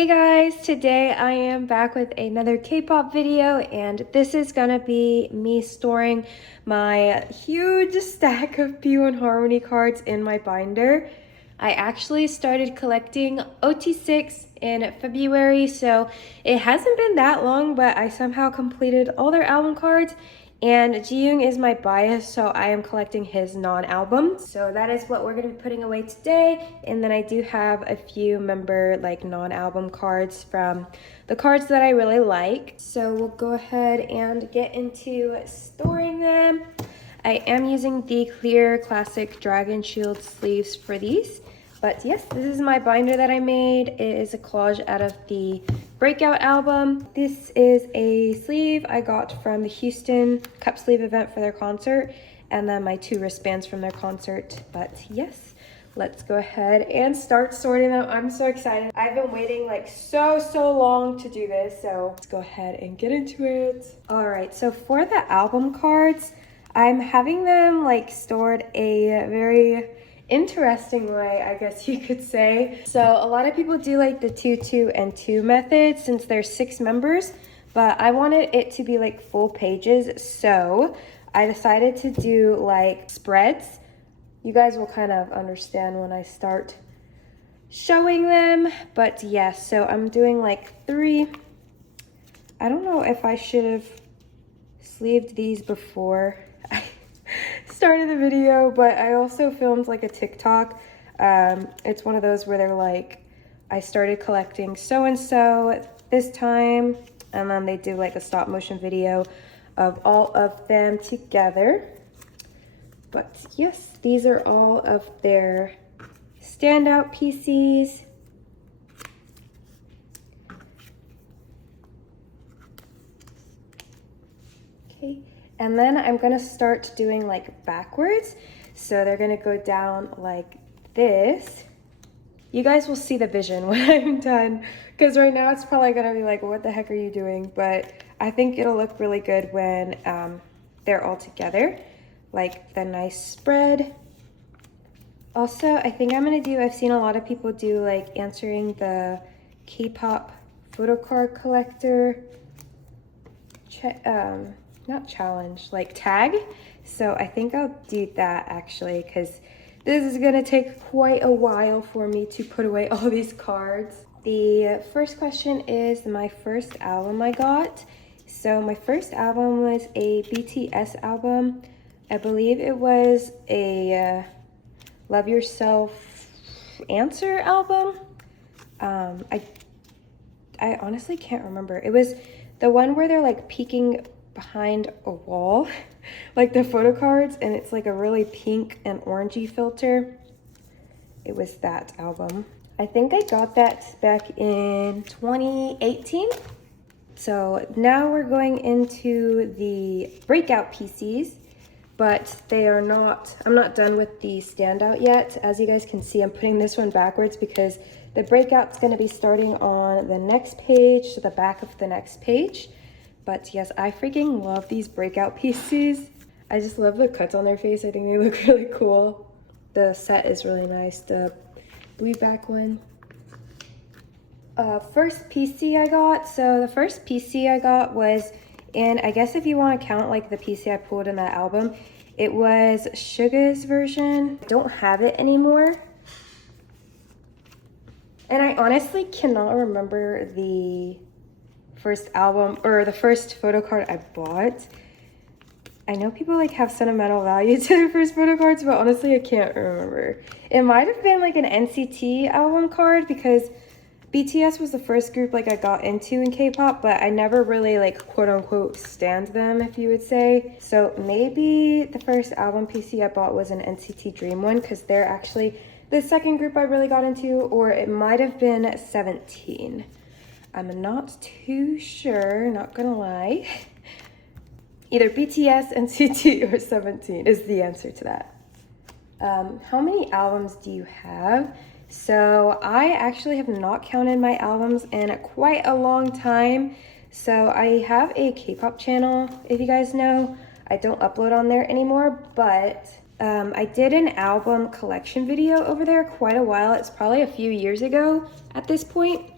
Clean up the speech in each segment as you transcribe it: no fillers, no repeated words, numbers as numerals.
Hey guys, today I am back with another K-pop video, and this is gonna be me storing my huge stack of p1harmony cards in my binder. I actually started collecting ot6 in February, so it hasn't been that long, but I somehow completed all their album cards. And Jiyoung is my bias, so I am collecting his non-album. So that is what we're gonna be putting away today. And then I do have a few member non-album cards from the cards that I really like. So we'll go ahead and get into storing them. I am using the clear classic dragon shield sleeves for these. But yes, this is my binder that I made. It is a collage out of the Breakout album. This is a sleeve I got from the Houston cup sleeve event for their concert, and then my 2 wristbands from their concert. But yes, let's go ahead and start sorting them. I'm so excited. I've been waiting so long to do this, so let's go ahead and get into it. All right, so for the album cards, I'm having them stored a very interesting way, I guess you could say. So a lot of people do the 2, 2, and 2 method since there's 6 members, but I wanted it to be full pages, so I decided to do spreads. You guys will kind of understand when I start showing them, but yes, so I'm doing 3. I don't know if I should have sleeved these before I started the video, but I also filmed a TikTok. It's one of those where they're I started collecting so-and-so this time, and then they do a stop motion video of all of them together. But yes, these are all of their standout PCs. Okay. And then I'm gonna start doing backwards. So they're gonna go down like this. You guys will see the vision when I'm done, because right now it's probably gonna be what the heck are you doing? But I think it'll look really good when they're all together, the nice spread. Also, I think I've seen a lot of people do answering the K-pop photocard collector not challenge, tag. So I think I'll do that actually, because this is gonna take quite a while for me to put away all these cards. The first question is my first album I got. So my first album was a BTS album. I believe it was a Love Yourself Answer album. I honestly can't remember. It was the one where they're peeking behind a wall, the photo cards, and it's a really pink and orangey filter. It was that album. I think I got that back in 2018. So now we're going into the Breakout PCs, but they are not, I'm not done with the standout yet. As you guys can see, I'm putting this one backwards because the Breakout's gonna be starting on the next page, so the back of the next page. But yes, I freaking love these Breakout PCs. I just love the cuts on their face. I think they look really cool. The set is really nice, the blue back one. First PC I got. So the first PC I got was, and I guess if you want to count the PC I pulled in that album, it was Suga's version. I don't have it anymore. And I honestly cannot remember the first album or the first photo card I bought. I know people have sentimental value to their first photo cards, but honestly I can't remember. It might have been an NCT album card, because BTS was the first group I got into in K-pop, but I never really quote unquote stand them, if you would say. So maybe the first album PC I bought was an NCT Dream one, because they're actually the second group I really got into, or it might have been 17. I'm not too sure, not gonna lie. Either BTS, NCT, or 17 is the answer to that. How many albums do you have? So I actually have not counted my albums in quite a long time. So I have a K-pop channel, if you guys know. I don't upload on there anymore, but I did an album collection video over there quite a while. It's probably a few years ago at this point.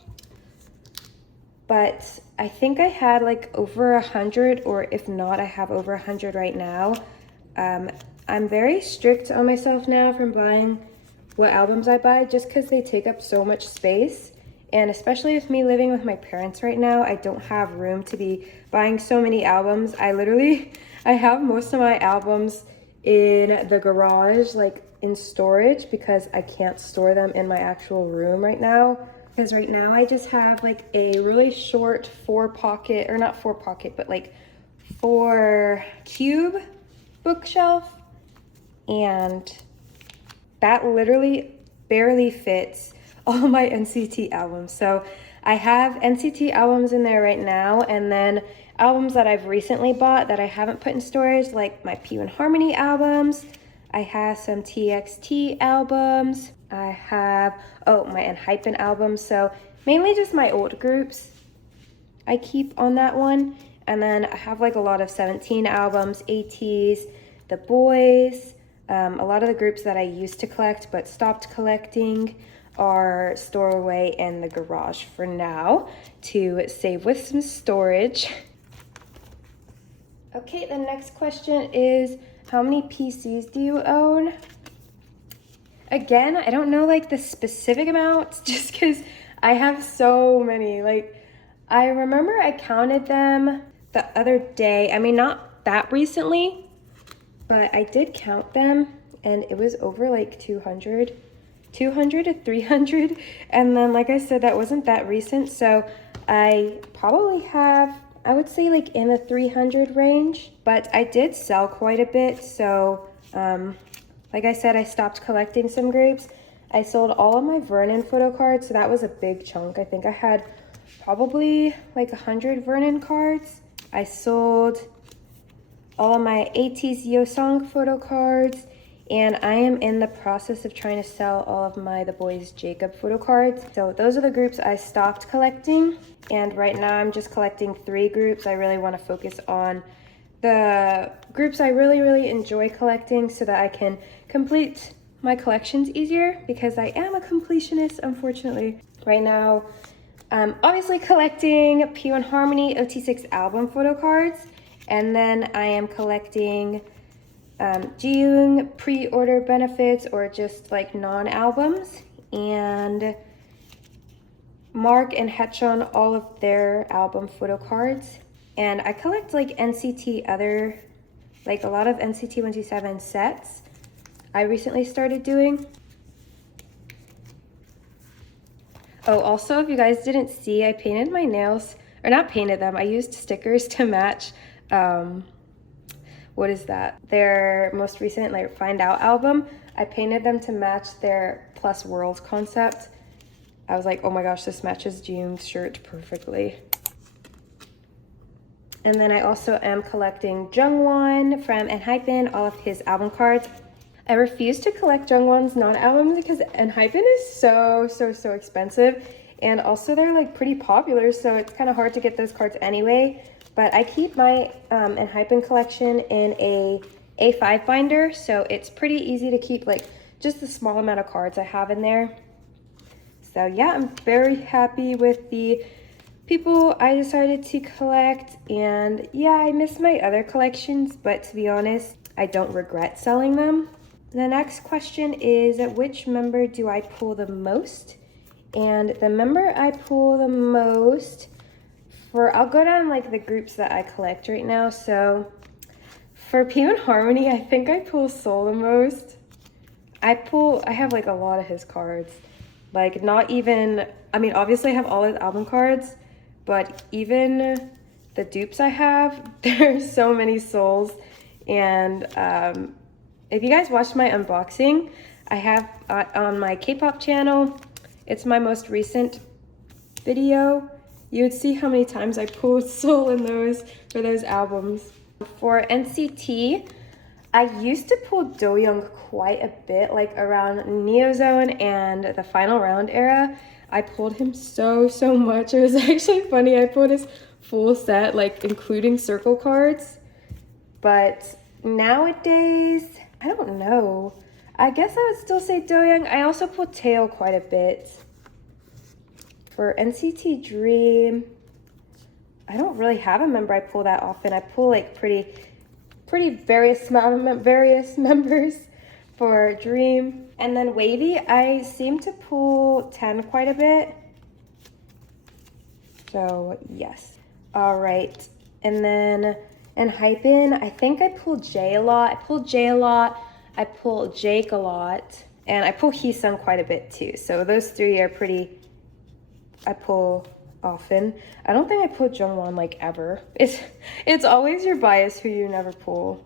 but I think I had like over 100, or if not, I have over 100 right now. I'm very strict on myself now from buying what albums I buy, just because they take up so much space. And especially with me living with my parents right now, I don't have room to be buying so many albums. I have most of my albums in the garage, like in storage, because I can't store them in my actual room right now. Because right now I just have like a really short 4-pocket, or not 4-pocket, but like 4-cube bookshelf. And that literally barely fits all my NCT albums. So I have NCT albums in there right now, and then albums that I've recently bought that I haven't put in storage, like my p1harmony albums. I have some TXT albums. I have, oh, my ot6 albums. So mainly just my old groups I keep on that one. And then I have like a lot of 17 albums, ATs, The Boys. A lot of the groups that I used to collect but stopped collecting are stored away in the garage for now to save with some storage. Okay, the next question is, how many PCs do you own? Again, I don't know like the specific amount, just because I have so many. Like, I remember I counted them the other day. I mean, not that recently, but I did count them, and it was over like 200 to 300. And then, like I said, that wasn't that recent. So I probably have, I would say like in the 300 range, but I did sell quite a bit. So, like I said, I stopped collecting some groups. I sold all of my Vernon photo cards, so that was a big chunk. I think I had probably like 100 Vernon cards. I sold all of my AT's Yeosang photo cards, and I am in the process of trying to sell all of my The Boys Jacob photo cards. So those are the groups I stopped collecting, and right now I'm just collecting 3 groups. I really want to focus on the groups I really enjoy collecting so that I can complete my collections easier, because I am a completionist, unfortunately. Right now, I'm obviously collecting p1harmony ot6 album photo cards, and then I am collecting Jiyoung pre-order benefits, or just like non-albums, and Mark and Haechon, all of their album photo cards. And I collect like NCT other, like a lot of NCT 127 sets I recently started doing. Oh, also, if you guys didn't see, I painted my nails, or not painted them, I used stickers to match, what is that? Their most recent like Find Out album. I painted them to match their Plus World concept. I was like, oh my gosh, this matches Jiyoung's shirt perfectly. And then I also am collecting Jungwon from ot6, all of his album cards. I refuse to collect Jungwon's non-albums because ot6 is so expensive, and also they're like pretty popular, so it's kind of hard to get those cards anyway. But I keep my ot6 collection in a A5 binder, so it's pretty easy to keep like just the small amount of cards I have in there. So yeah, I'm very happy with the people I decided to collect, and yeah, I miss my other collections, but to be honest, I don't regret selling them. The next question is, which member do I pull the most? And the member I pull the most I'll go down like the groups that I collect right now. So for p1harmony, I think I pull Soul the most. I have like a lot of his cards. Like not even, I mean, obviously I have all his album cards, but even the dupes I have, there's so many Souls. And if you guys watched my unboxing, I have on my K-pop channel, it's my most recent video, you would see how many times I pulled Soul in for those albums. For NCT, I used to pull Doyoung quite a bit, like around Neozone and the Final Round era. I pulled him so much. It was actually funny. I pulled his full set, like including circle cards. But nowadays, I don't know. I guess I would still say Doyoung. I also pulled Taeil quite a bit. For NCT Dream, I don't really have a member I pull that often. I pull like pretty various members for Dream. And then Wavy, I seem to pull 10 quite a bit. So yes. All right. And then in Hypin, I think I pull J a lot. I pull J a lot. I pull Jake a lot. And I pull Heesung quite a bit too. So those three are I pull often. I don't think I pull Jungwon like ever. It's always your bias who you never pull.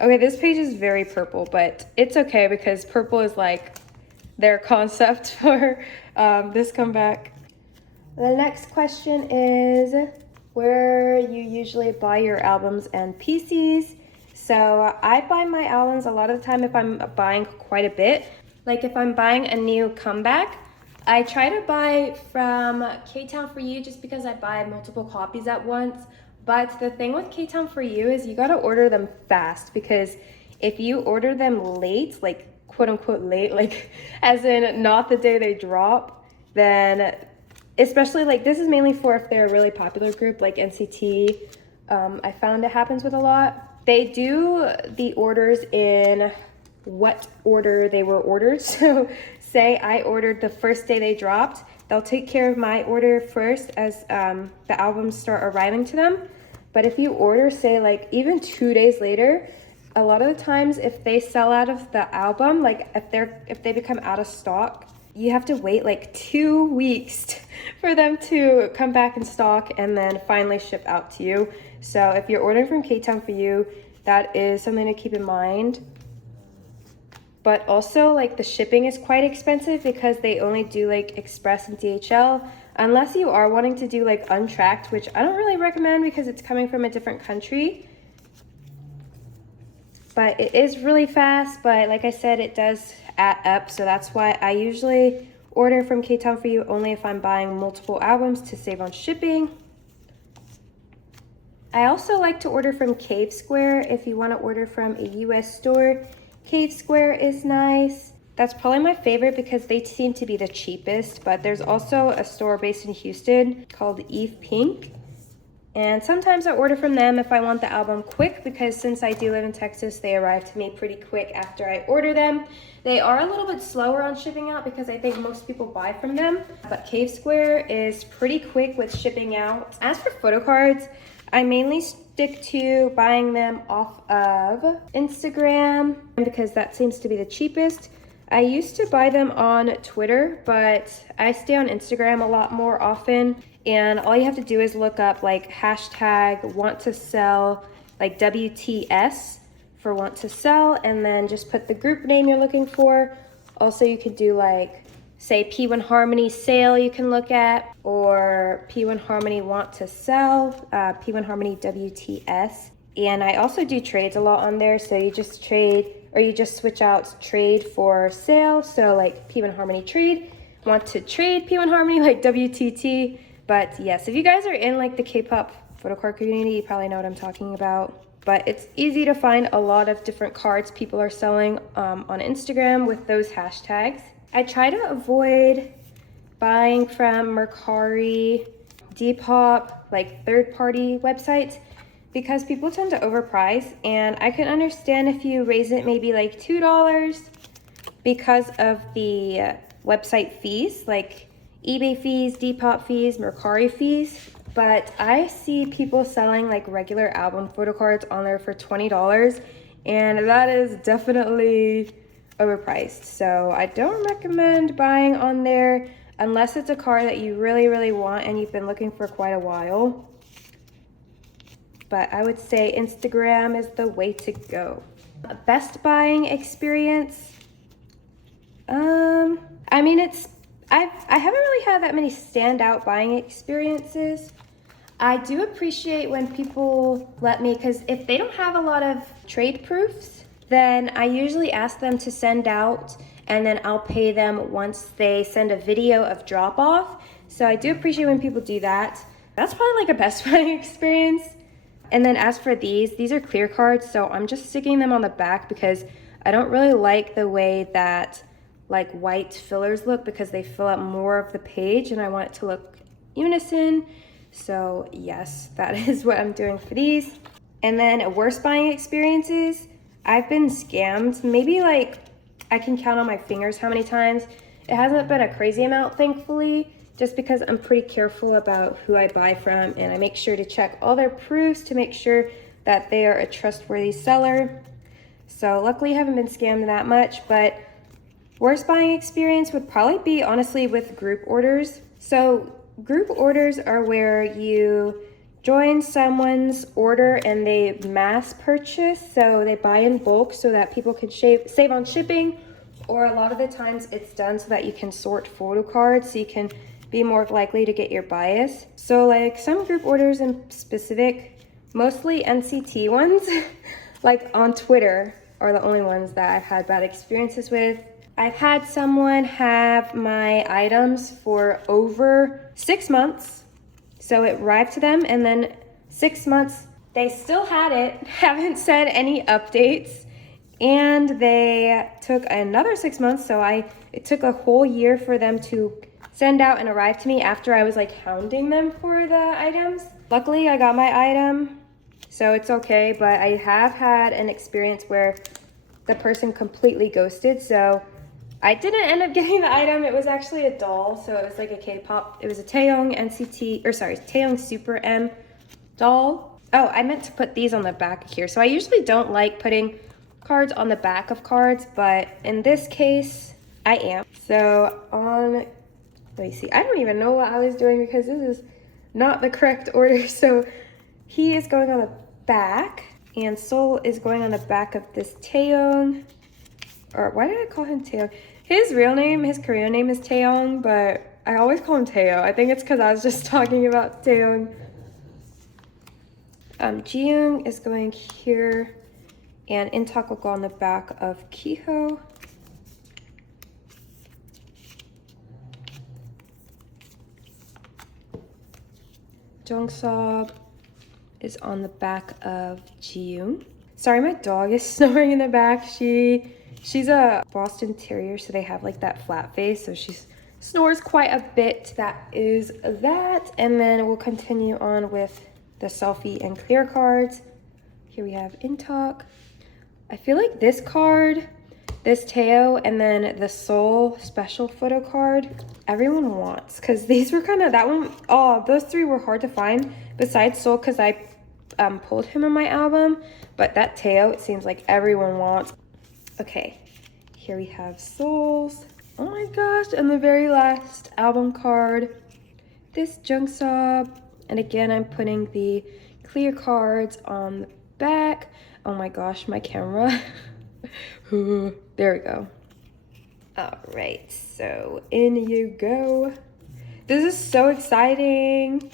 Okay, this page is very purple, but it's okay because purple is like their concept for this comeback. The next question is where you usually buy your albums and PCs. So I buy my albums a lot of the time if I'm buying quite a bit. Like if I'm buying a new comeback, I try to buy from K-Town For You just because I buy multiple copies at once. But the thing with K-Town For You is you gotta order them fast, because if you order them late, like quote unquote late, like as in not the day they drop, then especially like this is mainly for if they're a really popular group like NCT, I found it happens with a lot. They do the orders in what order they were ordered. So say I ordered the first day they dropped, they'll take care of my order first as the albums start arriving to them. But if you order, say like even 2 days later, a lot of the times if they sell out of the album, like if they become out of stock, you have to wait like 2 weeks for them to come back in stock and then finally ship out to you. So if you're ordering from K-Town For You, that is something to keep in mind. But also like the shipping is quite expensive because they only do like express and DHL, unless you are wanting to do like untracked, which I don't really recommend because it's coming from a different country. But it is really fast, but like I said, it does add up. So that's why I usually order from K-Town For You only if I'm buying multiple albums to save on shipping. I also like to order from Cave Square if you want to order from a US store. Cave Square is nice. That's probably my favorite because they seem to be the cheapest, but there's also a store based in Houston called Eve Pink. And sometimes I order from them if I want the album quick, because since I do live in Texas, they arrive to me pretty quick after I order them. They are a little bit slower on shipping out because I think most people buy from them, but Cave Square is pretty quick with shipping out. As for Photocards, I mainly stick to buying them off of Instagram because that seems to be the cheapest. I used to buy them on Twitter, but I stay on Instagram a lot more often. And all you have to do is look up like hashtag want to sell, like WTS for want to sell, and then just put the group name you're looking for. Also, you could do like, say p1harmony sale you can look at, or p1harmony want to sell, p1harmony WTS. And I also do trades a lot on there, so you just trade, or you just switch out trade for sale. So like p1harmony trade, want to trade p1harmony like WTT. But yes, if you guys are in like the K-pop photocard community, you probably know what I'm talking about. But it's easy to find a lot of different cards people are selling on Instagram with those hashtags. I try to avoid buying from Mercari, Depop, like third-party websites, because people tend to overprice, and I can understand if you raise it maybe like $2 because of the website fees, like eBay fees, Depop fees, Mercari fees. But I see people selling like regular album photocards on there for $20, and that is definitely overpriced. So I don't recommend buying on there unless it's a card that you really want and you've been looking for quite a while. But I would say Instagram is the way to go. Best buying experience. I mean, I haven't really had that many standout buying experiences. I do appreciate when people let me, because if they don't have a lot of trade proofs, then I usually ask them to send out, and then I'll pay them once they send a video of drop off. So I do appreciate when people do that. That's probably like a best buying experience. And then as for these are clear cards, so I'm just sticking them on the back because I don't really like the way that like white fillers look, because they fill up more of the page and I want it to look unison. So yes, that is what I'm doing for these. And then worst buying experiences, I've been scammed. Maybe like I can count on my fingers how many times. It hasn't been a crazy amount, thankfully, just because I'm pretty careful about who I buy from, and I make sure to check all their proofs to make sure that they are a trustworthy seller. So luckily I haven't been scammed that much, but worst buying experience would probably be honestly with group orders. So group orders are where you join someone's order and they mass purchase, so they buy in bulk so that people can save on shipping, or a lot of the times it's done so that you can sort photo cards so you can be more likely to get your bias. So like some group orders in specific, mostly NCT ones, like on Twitter, are the only ones that I've had bad experiences with. I've had someone have my items for over 6 months. So it arrived to them, and then 6 months, they still had it, haven't said any updates, and they took another 6 months, so it took a whole year for them to send out and arrive to me after I was like hounding them for the items. Luckily, I got my item, so it's okay, but I have had an experience where the person completely ghosted, so I didn't end up getting the item. It was actually a doll, so it was like a K-pop. It was a Taeyong Taeyong Super M doll. Oh, I meant to put these on the back here. So I usually don't like putting cards on the back of cards, but in this case, I am. So let me see. I don't even know what I was doing because this is not the correct order. So he is going on the back, and Sol is going on the back of this Taeyong. Or why did I call him Taeyong? His real name, his Korean name is Taeyong, but I always call him Taeyo. I think it's because I was just talking about Taeyong. Jiyoung is going here, and Intak will go on the back of Kiho. Jongseop is on the back of Jiyoung. Sorry, my dog is snoring in the back. She's a Boston Terrier, so they have like that flat face, so she snores quite a bit. That is that. And then we'll continue on with the selfie and clear cards. Here we have Intalk. I feel like this card, this Teo, and then the Soul special photo card, everyone wants, because these were kind of, those three were hard to find, besides Soul, because I pulled him on my album, but that Teo, it seems like everyone wants. Okay, here we have Souls. Oh my gosh, and the very last album card, this Jungsob. And again, I'm putting the clear cards on the back. Oh my gosh, my camera. There we go. All right, so in you go. This is so exciting.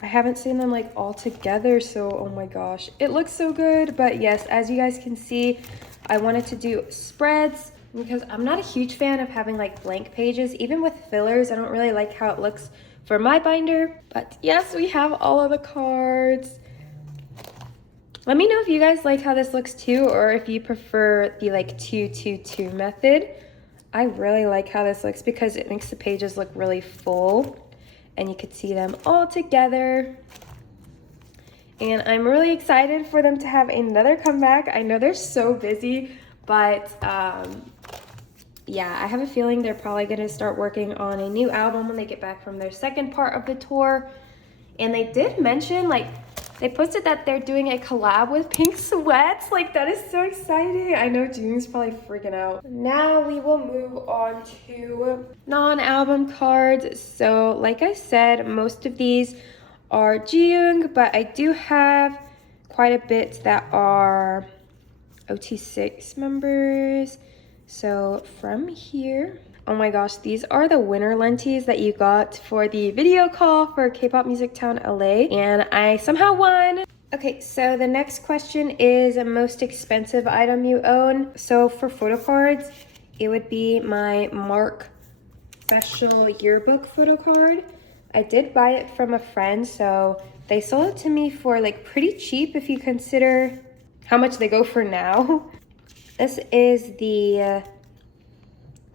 I haven't seen them like all together, so oh my gosh, it looks so good. But yes, as you guys can see, I wanted to do spreads because I'm not a huge fan of having like blank pages. Even with fillers, I don't really like how it looks for my binder. But yes, we have all of the cards. Let me know if you guys like how this looks too, or if you prefer the like 2-2-2 method. I really like how this looks because it makes the pages look really full, and you could see them all together. And I'm really excited for them to have another comeback. I know they're so busy, but yeah, I have a feeling they're probably gonna start working on a new album when they get back from their second part of the tour. And they did mention, like, they posted that they're doing a collab with Pink Sweats. Like, that is so exciting. I know Jiyoung's probably freaking out. Now we will move on to non-album cards. So like I said, most of these are Jiyoung, but I do have quite a bit that are ot6 members. So from here, oh my gosh, these are the winter lenties that you got for the video call for K-Pop Music Town LA, and I somehow won. Okay, so the next question is the most expensive item you own. So for photo cards, it would be my Mark special yearbook photo card. I did buy it from a friend, so they sold it to me for like pretty cheap if you consider how much they go for now. This is the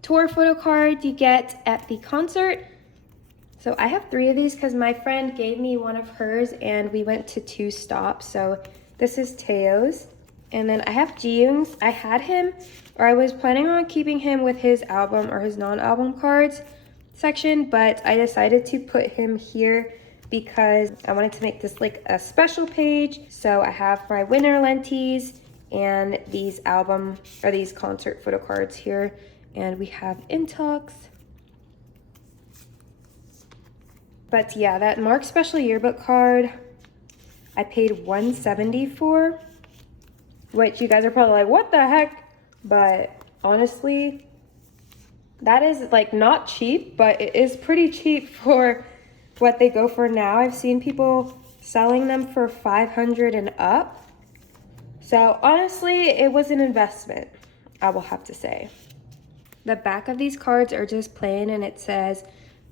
tour photo card you get at the concert. So I have 3 of these because my friend gave me one of hers and we went to 2 stops. So this is Teo's. And then I have Jiyoung's. I had him, or I was planning on keeping him with his album or his non-album cards section, but I decided to put him here because I wanted to make this like a special page. So I have my winner lenties and these album or these concert photo cards here. And we have Intox. But yeah, that Mark Special Yearbook card, I paid $170 for, which you guys are probably like, what the heck? But honestly, that is like not cheap, but it is pretty cheap for what they go for now. I've seen people selling them for $500 and up. So honestly, it was an investment, I will have to say. The back of these cards are just plain and it says,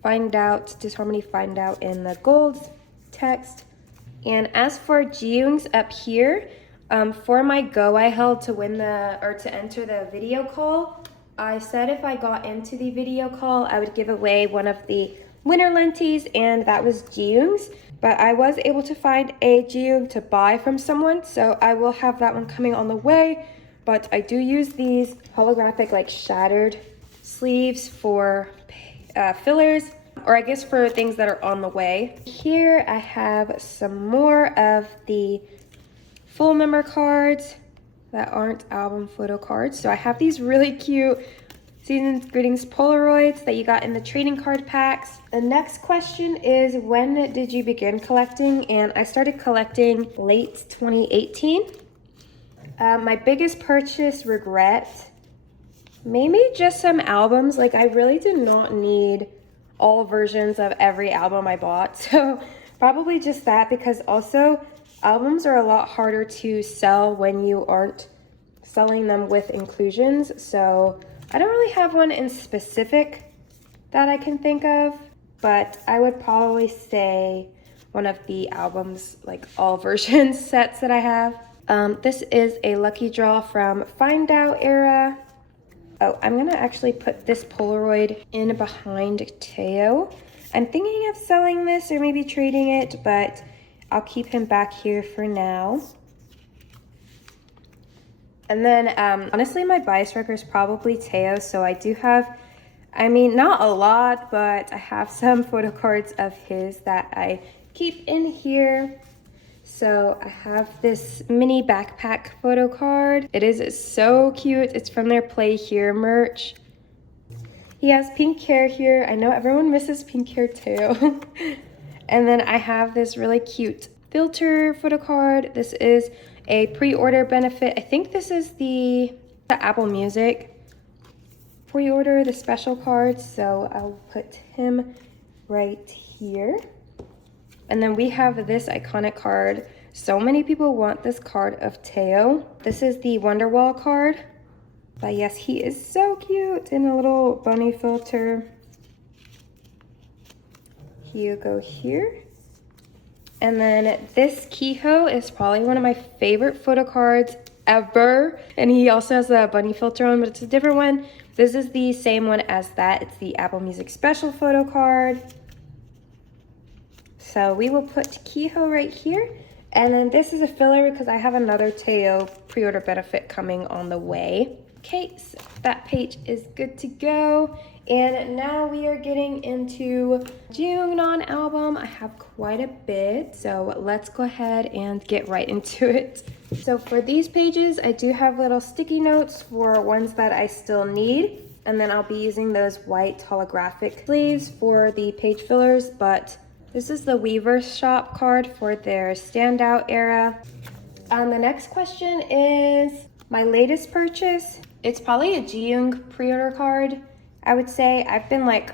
find out, Disharmony find out in the gold text. And as for Jiyoung's up here, for my go I held to win to enter the video call, I said if I got into the video call, I would give away one of the winner lenties, and that was Jiyoung's. But I was able to find a Jiyoung to buy from someone, so I will have that one coming on the way. But I do use these holographic like shattered sleeves for fillers, or I guess for things that are on the way. Here I have some more of the full member cards that aren't album photo cards. So I have these really cute Season's Greetings Polaroids that you got in the trading card packs. The next question is, when did you begin collecting? And I started collecting late 2018. My biggest purchase regret, maybe just some albums. Like I really did not need all versions of every album I bought. So probably just that, because also albums are a lot harder to sell when you aren't selling them with inclusions. So I don't really have one in specific that I can think of, but I would probably say one of the albums, like all versions sets that I have. This is a lucky draw from Find Out era. Oh, I'm gonna actually put this Polaroid in behind Teo. I'm thinking of selling this or maybe trading it, but I'll keep him back here for now. And then honestly, my bias wrecker is probably Teo, so I do have, I mean, not a lot, but I have some photo cards of his that I keep in here. So I have this mini backpack photo card. It is so cute. It's from their Play Here merch. He has pink hair here. I know everyone misses pink hair too. And then I have this really cute filter photo card. This is a pre-order benefit. I think this is the Apple Music pre-order, the special card. So I'll put him right here. And then we have this iconic card. So many people want this card of Teo. This is the Wonderwall card. But yes, he is so cute in a little bunny filter. Here you go here. And then this Kehoe is probably one of my favorite photo cards ever. And he also has a bunny filter on, but it's a different one. This is the same one as that. It's the Apple Music special photo card. So we will put Kehoe right here. And then this is a filler because I have another Teo pre-order benefit coming on the way. Okay, so that page is good to go. And now we are getting into Jungnon album. I have quite a bit, so let's go ahead and get right into it. So for these pages, I do have little sticky notes for ones that I still need. And then I'll be using those white holographic sleeves for the page fillers, but this is the Weaver's Shop card for their Standout era. The next question is my latest purchase. It's probably a Jiyoung pre-order card, I would say. I've been like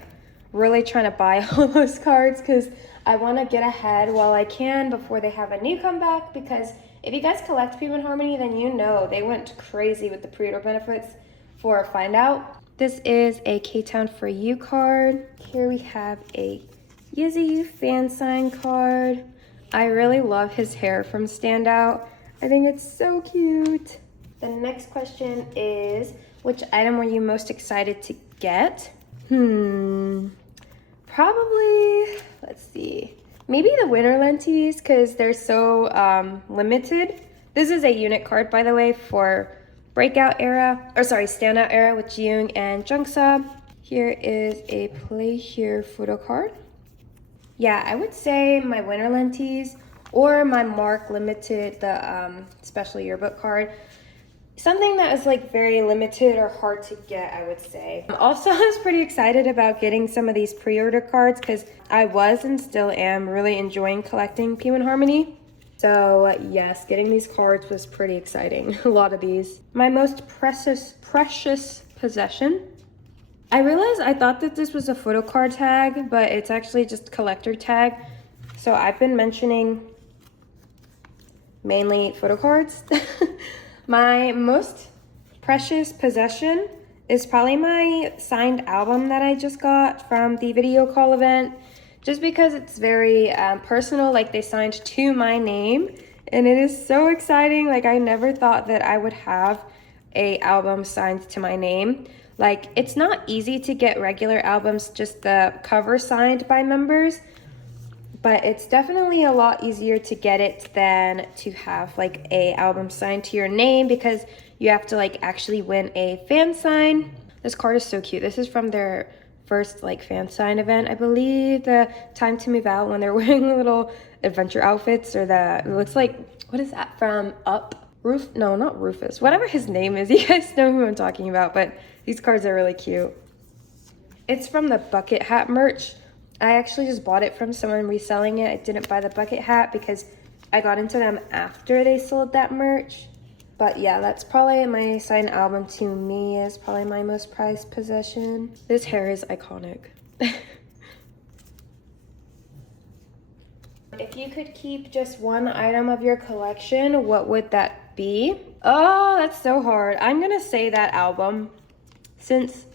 really trying to buy all those cards because I want to get ahead while I can before they have a new comeback, because if you guys collect p1harmony, then you know they went crazy with the pre-order benefits for Find Out. This is a K-Town For You card. Here we have a Yizzy fan sign card. I really love his hair from Standout. I think it's so cute. The next question is, which item were you most excited to get? Probably, let's see, maybe the winter lenses because they're so limited. This is a unit card, by the way, for breakout era, or sorry, standout era with Jiyoung and Jungsa. Here is a play here photo card. Yeah, I would say my winter lenses or my Mark limited, the special yearbook card. Something that is like very limited or hard to get, I would say. Also, I was pretty excited about getting some of these pre-order cards because I was and still am really enjoying collecting p1harmony. So yes, getting these cards was pretty exciting. A lot of these. My most precious possession. I realized I thought that this was a photo card tag, but it's actually just collector tag. So I've been mentioning mainly photo cards. My most precious possession is probably my signed album that I just got from the video call event, just because it's very personal. Like, they signed to my name, and it is so exciting. Like, I never thought that I would have a album signed to my name. Like, it's not easy to get regular albums, just the cover signed by members, but it's definitely a lot easier to get it than to have like a album signed to your name, because you have to like actually win a fan sign. This card is so cute. This is from their first like fan sign event, I believe, the Time to Move Out, when they're wearing little adventure outfits, or it looks like, what is that from Up? No, not Rufus, whatever his name is. You guys know who I'm talking about, but these cards are really cute. It's from the bucket hat merch. I actually just bought it from someone reselling it. I didn't buy the bucket hat because I got into them after they sold that merch. But yeah, that's probably my signed album to me, is probably my most prized possession. This hair is iconic. If you could keep just one item of your collection, what would that be? Oh, that's so hard. I'm gonna say that album, since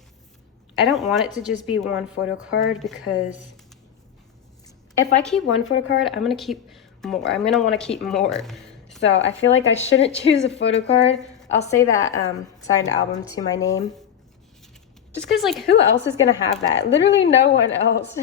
I don't want it to just be one photo card, because if I keep one photo card, I'm gonna keep more. I'm gonna wanna keep more. So I feel like I shouldn't choose a photo card. I'll say that signed album to my name. Just cause like, who else is gonna have that? Literally no one else.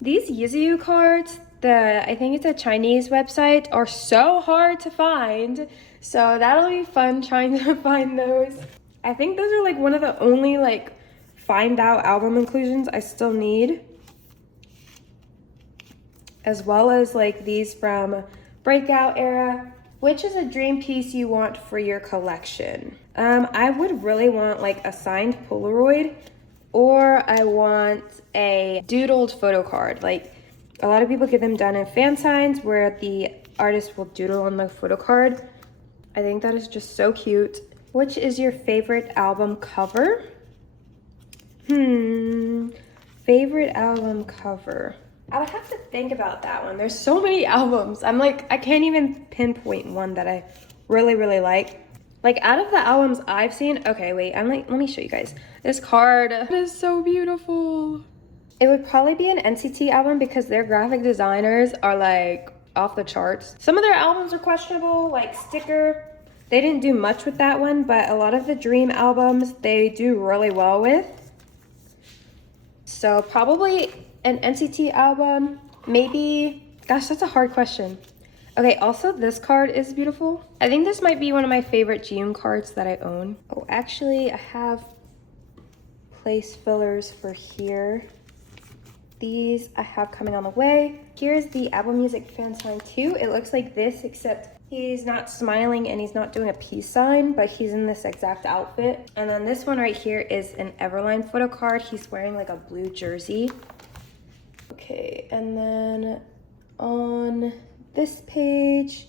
These Yuzu cards, I think it's a Chinese website, are so hard to find. So that'll be fun trying to find those. I think those are like one of the only like find out album inclusions I still need. As well as like these from Breakout era. Which is a dream piece you want for your collection? I would really want like a signed Polaroid, or I want a doodled photo card. Like, a lot of people get them done in fan signs where the artist will doodle on the photo card. I think that is just so cute. Which is your favorite album cover? Favorite album cover. I would have to think about that one. There's so many albums. I'm like, I can't even pinpoint one that I really, really like. Like, out of the albums I've seen, okay, wait, let me show you guys. This card is so beautiful. It would probably be an NCT album because their graphic designers are like off the charts. Some of their albums are questionable, like Sticker. They didn't do much with that one, but a lot of the Dream albums, they do really well with. So probably an NCT album, maybe. Gosh, that's a hard question. Okay, also this card is beautiful. I think this might be one of my favorite Jiyoung cards that I own. Oh, actually, I have place fillers for here. These I have coming on the way. Here's the Apple Music fan sign too. It looks like this, except he's not smiling and he's not doing a peace sign, but he's in this exact outfit. And then this one right here is an Everline photo card. He's wearing like a blue jersey. Okay, and then on this page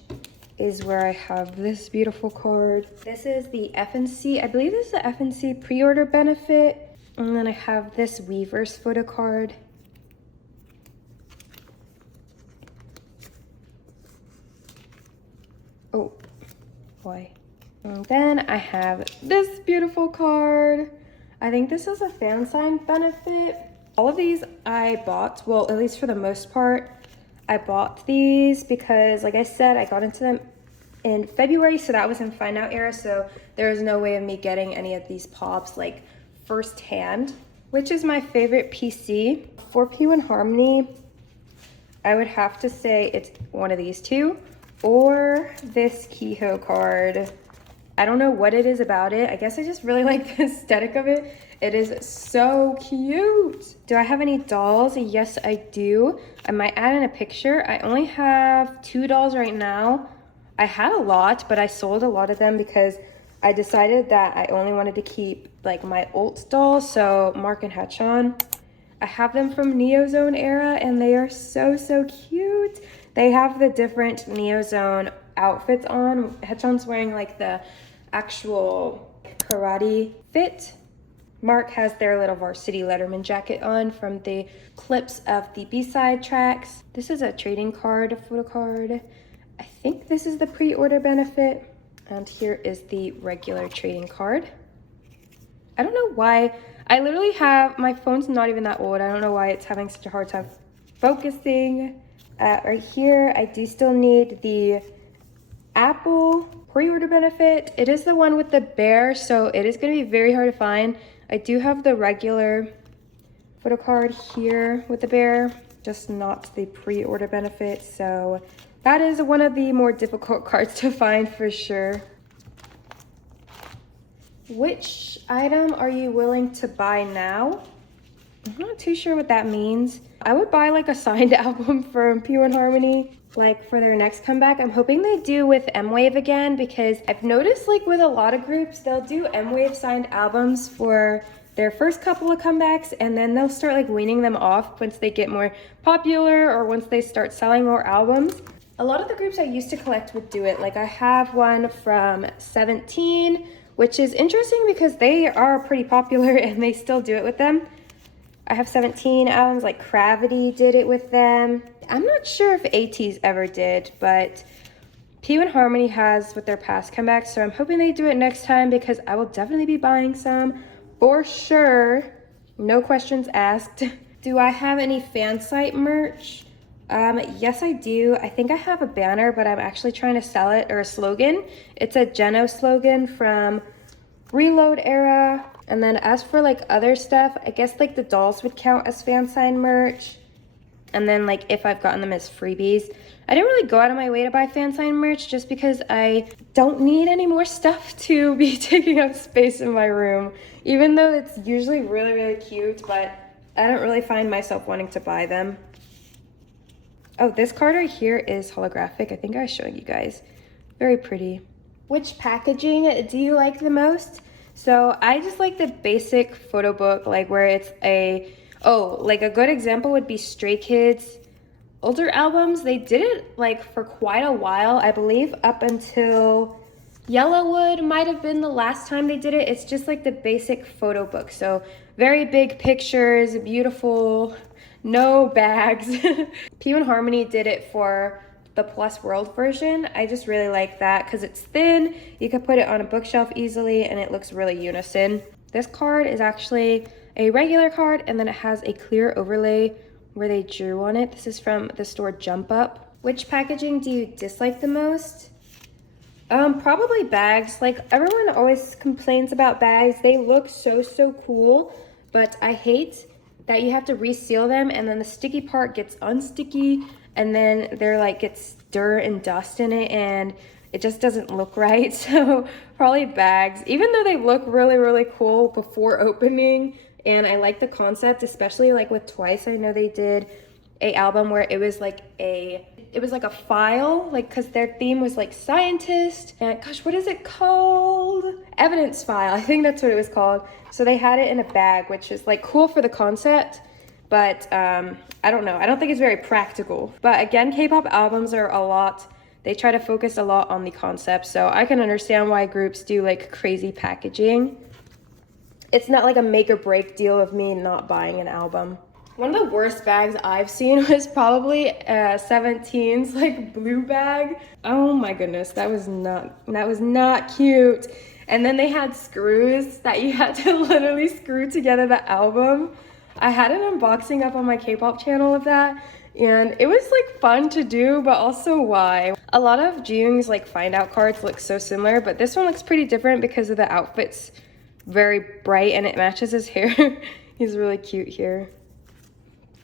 is where I have this beautiful card. This is the FNC, I believe this is the FNC pre-order benefit. And then I have this Weverse photo card. Oh, why? And then I have this beautiful card. I think this is a fan sign benefit. All of these I bought, well, at least for the most part, I bought these because, like I said, I got into them in February, so that was in Find Out era, so there was no way of me getting any of these pops like firsthand. Which is my favorite PC? For p1harmony, I would have to say it's one of these two or this Kehoe card. I don't know what it is about it. I guess I just really like the aesthetic of it. It is so cute. Do I have any dolls? Yes, I do. I might add in a picture. I only have 2 dolls right now. I had a lot, but I sold a lot of them because I decided that I only wanted to keep like my ot6 dolls, so Mark and Hetchon. I have them from Neozone era and they are so, so cute. They have the different Neozone outfits on. Hetchon's wearing like the actual karate fit. Mark has their little varsity Letterman jacket on from the clips of the B-side tracks. This is a trading card, a photo card. I think this is the pre-order benefit. And here is the regular trading card. I don't know why. I literally have, my phone's not even that old. I don't know why it's having such a hard time focusing. Right here, I do still need the Apple pre-order benefit. It is the one with the bear, so it is going to be very hard to find. I do have the regular photo card here with the bear, just not the pre-order benefit. So that is one of the more difficult cards to find for sure. Which item are you willing to buy now? I'm not too sure what that means. I would buy like a signed album from p1harmony, like for their next comeback. I'm hoping they do with M-Wave again, because I've noticed like with a lot of groups, they'll do M-Wave signed albums for their first couple of comebacks, and then they'll start like weaning them off once they get more popular or once they start selling more albums. A lot of the groups I used to collect would do it. Like I have one from 17, which is interesting because they are pretty popular and they still do it with them. I have 17 albums, like Gravity did it with them. I'm not sure if ot6 ever did, but p1harmony has with their past comebacks, so I'm hoping they do it next time because I will definitely be buying some for sure. No questions asked. Do I have any fan site merch? Yes, I do. I think I have a banner, but I'm actually trying to sell it, or a slogan. It's a Geno slogan from Reload era. And then as for like other stuff, I guess like the dolls would count as fan sign merch. And then like if I've gotten them as freebies. I didn't really go out of my way to buy fan sign merch just because I don't need any more stuff to be taking up space in my room. Even though it's usually really, really cute, but I don't really find myself wanting to buy them. Oh, this card right here is holographic. I think I was showing you guys. Very pretty. Which packaging do you like the most? So I just like the basic photo book, like where it's like a good example would be Stray Kids' older albums. They did it like for quite a while, I believe up until Yellowwood might have been the last time they did it. It's just like the basic photo book. So very big pictures, beautiful, no bags. p1harmony did it for the Plus World version. I just really like that because it's thin. You can put it on a bookshelf easily and it looks really unison. This card is actually a regular card and then it has a clear overlay where they drew on it. This is from the store Jump Up. Which packaging do you dislike the most? Probably bags. Like everyone always complains about bags. They look so, so cool, but I hate that you have to reseal them and then the sticky part gets unsticky and then there like gets dirt and dust in it and it just doesn't look right. So probably bags, even though they look really, really cool before opening. And I like the concept, especially like with Twice. I know they did a album where it was like a file, like because their theme was like scientist and gosh, what is it called? Evidence file, I think that's what it was called. So they had it in a bag, which is like cool for the concept, but I don't know, I don't think it's very practical. But again, K-pop albums are a lot, they try to focus a lot on the concept, so I can understand why groups do like crazy packaging. It's not like a make or break deal of me not buying an album. One of the worst bags I've seen was probably 17's like blue bag. Oh my goodness, that was not cute. And then they had screws that you had to literally screw together the album. I had an unboxing up on my K-pop channel of that, and it was like fun to do, but also why? A lot of Jung's like find out cards look so similar, but this one looks pretty different because of the outfits very bright and it matches his hair He's really cute here.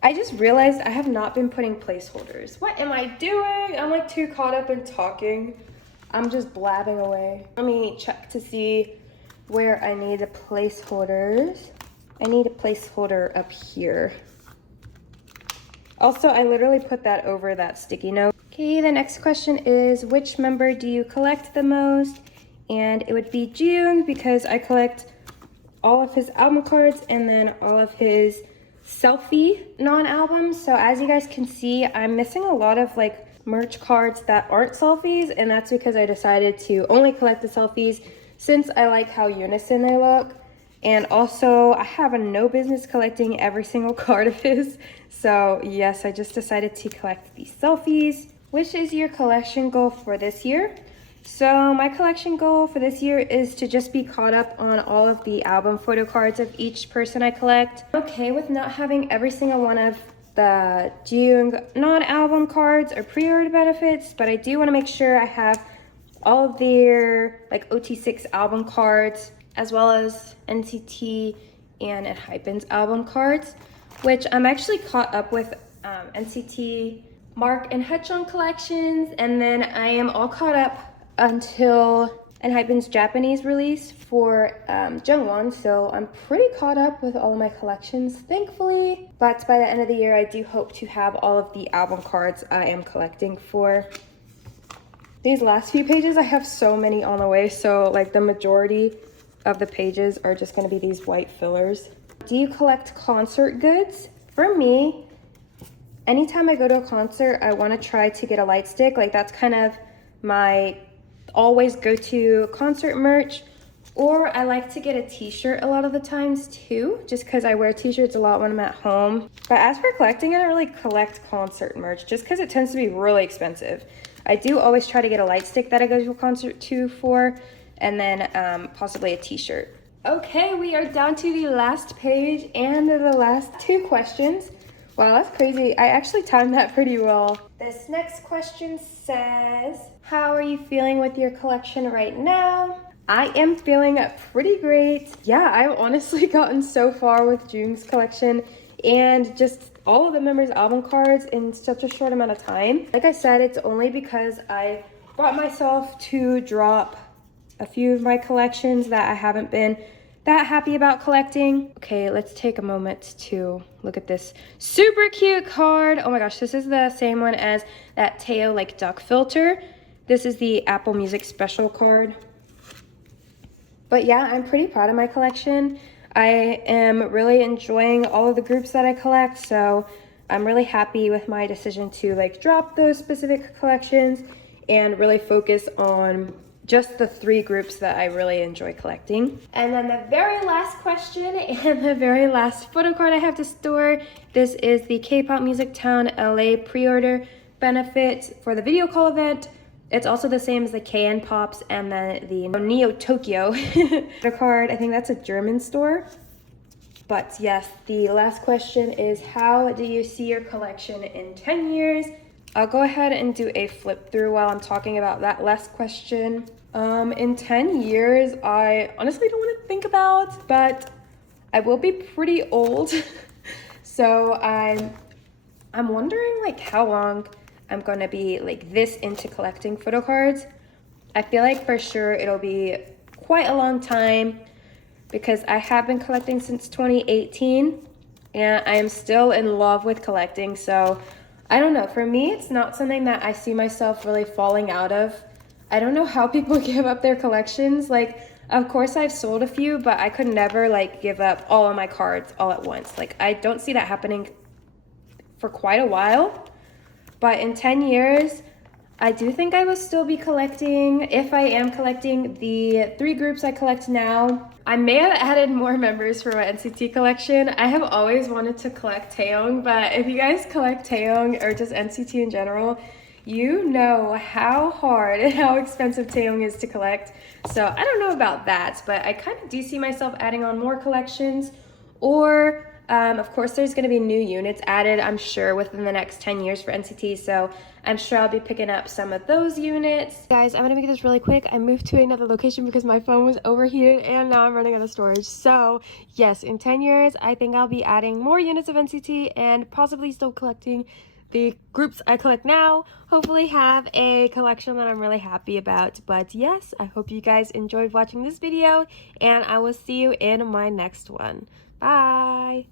I just realized I have not been putting placeholders. What am I doing? I'm like too caught up in talking. I'm just blabbing away. Let me check to see where I need the placeholders. I need a placeholder up here. Also, I literally put that over that sticky note. Okay, the next question is, which member do you collect the most? And it would be Jung, because I collect all of his album cards and then all of his selfie non-albums. So as you guys can see, I'm missing a lot of like merch cards that aren't selfies, and that's because I decided to only collect the selfies since I like how unison they look. And also I have no business collecting every single card of his. So yes, I just decided to collect these selfies. Which is your collection goal for this year? So my collection goal for this year is to just be caught up on all of the album photo cards of each person I collect. I'm okay with not having every single one of the Jung non-album cards or pre-order benefits, but I do want to make sure I have all of their like ot6 album cards, as well as NCT and Hypen's album cards, which I'm actually caught up with NCT, Mark and Hechon collections, and then I am all caught up until Hypen's Japanese release for Jungwon, so I'm pretty caught up with all of my collections, thankfully. But by the end of the year, I do hope to have all of the album cards I am collecting for. These last few pages, I have so many on the way, so like the majority of the pages are just going to be these white fillers. Do you collect concert goods? For me, anytime I go to a concert, I want to try to get a light stick. Like that's kind of my always go to concert merch, or I like to get a t-shirt a lot of the times too, just because I wear t-shirts a lot when I'm at home. But as for collecting, I don't really collect concert merch just because it tends to be really expensive. I do always try to get a light stick that I go to a concert too for, and then possibly a t-shirt. Okay, we are down to the last page and the last two questions. Wow, that's crazy. I actually timed that pretty well. This next question says, how are you feeling with your collection right now? I am feeling pretty great. Yeah, I've honestly gotten so far with Jung's collection and just all of the members' album cards in such a short amount of time. Like I said, it's only because I brought myself to drop a few of my collections that I haven't been that happy about collecting. Okay, let's take a moment to look at this super cute card. Oh my gosh, this is the same one as that Teo like duck filter. This is the Apple Music special card. But yeah, I'm pretty proud of my collection. I am really enjoying all of the groups that I collect, so I'm really happy with my decision to like drop those specific collections and really focus on just the 3 groups that I really enjoy collecting. And then the very last question and the very last photo card I have to store. This is the K-Pop Music Town LA pre-order benefit for the video call event. It's also the same as the KN Pops and then the Neo Tokyo photo card. I think that's a German store. But yes, the last question is, how do you see your collection in 10 years? I'll go ahead and do a flip through while I'm talking about that last question. In 10 years, I honestly don't want to think about, but I will be pretty old. So I'm wondering like how long I'm gonna be like this into collecting photo cards. I feel like for sure it'll be quite a long time because I have been collecting since 2018 and I am still in love with collecting. So I don't know, for me, it's not something that I see myself really falling out of. I don't know how people give up their collections. Like, of course I've sold a few, but I could never like give up all of my cards all at once. Like, I don't see that happening for quite a while. But in 10 years, I do think I will still be collecting, if I am collecting the 3 groups I collect now. I may have added more members for my NCT collection. I have always wanted to collect Taeyong, but if you guys collect Taeyong or just NCT in general, you know how hard and how expensive Taeyong is to collect. So I don't know about that, but I kind of do see myself adding on more collections, or Of course, there's going to be new units added, I'm sure, within the next 10 years for NCT, so I'm sure I'll be picking up some of those units. Guys, I'm going to make this really quick. I moved to another location because my phone was overheated, and now I'm running out of storage. So, yes, in 10 years, I think I'll be adding more units of NCT and possibly still collecting the groups I collect now. Hopefully have a collection that I'm really happy about. But yes, I hope you guys enjoyed watching this video, and I will see you in my next one. Bye!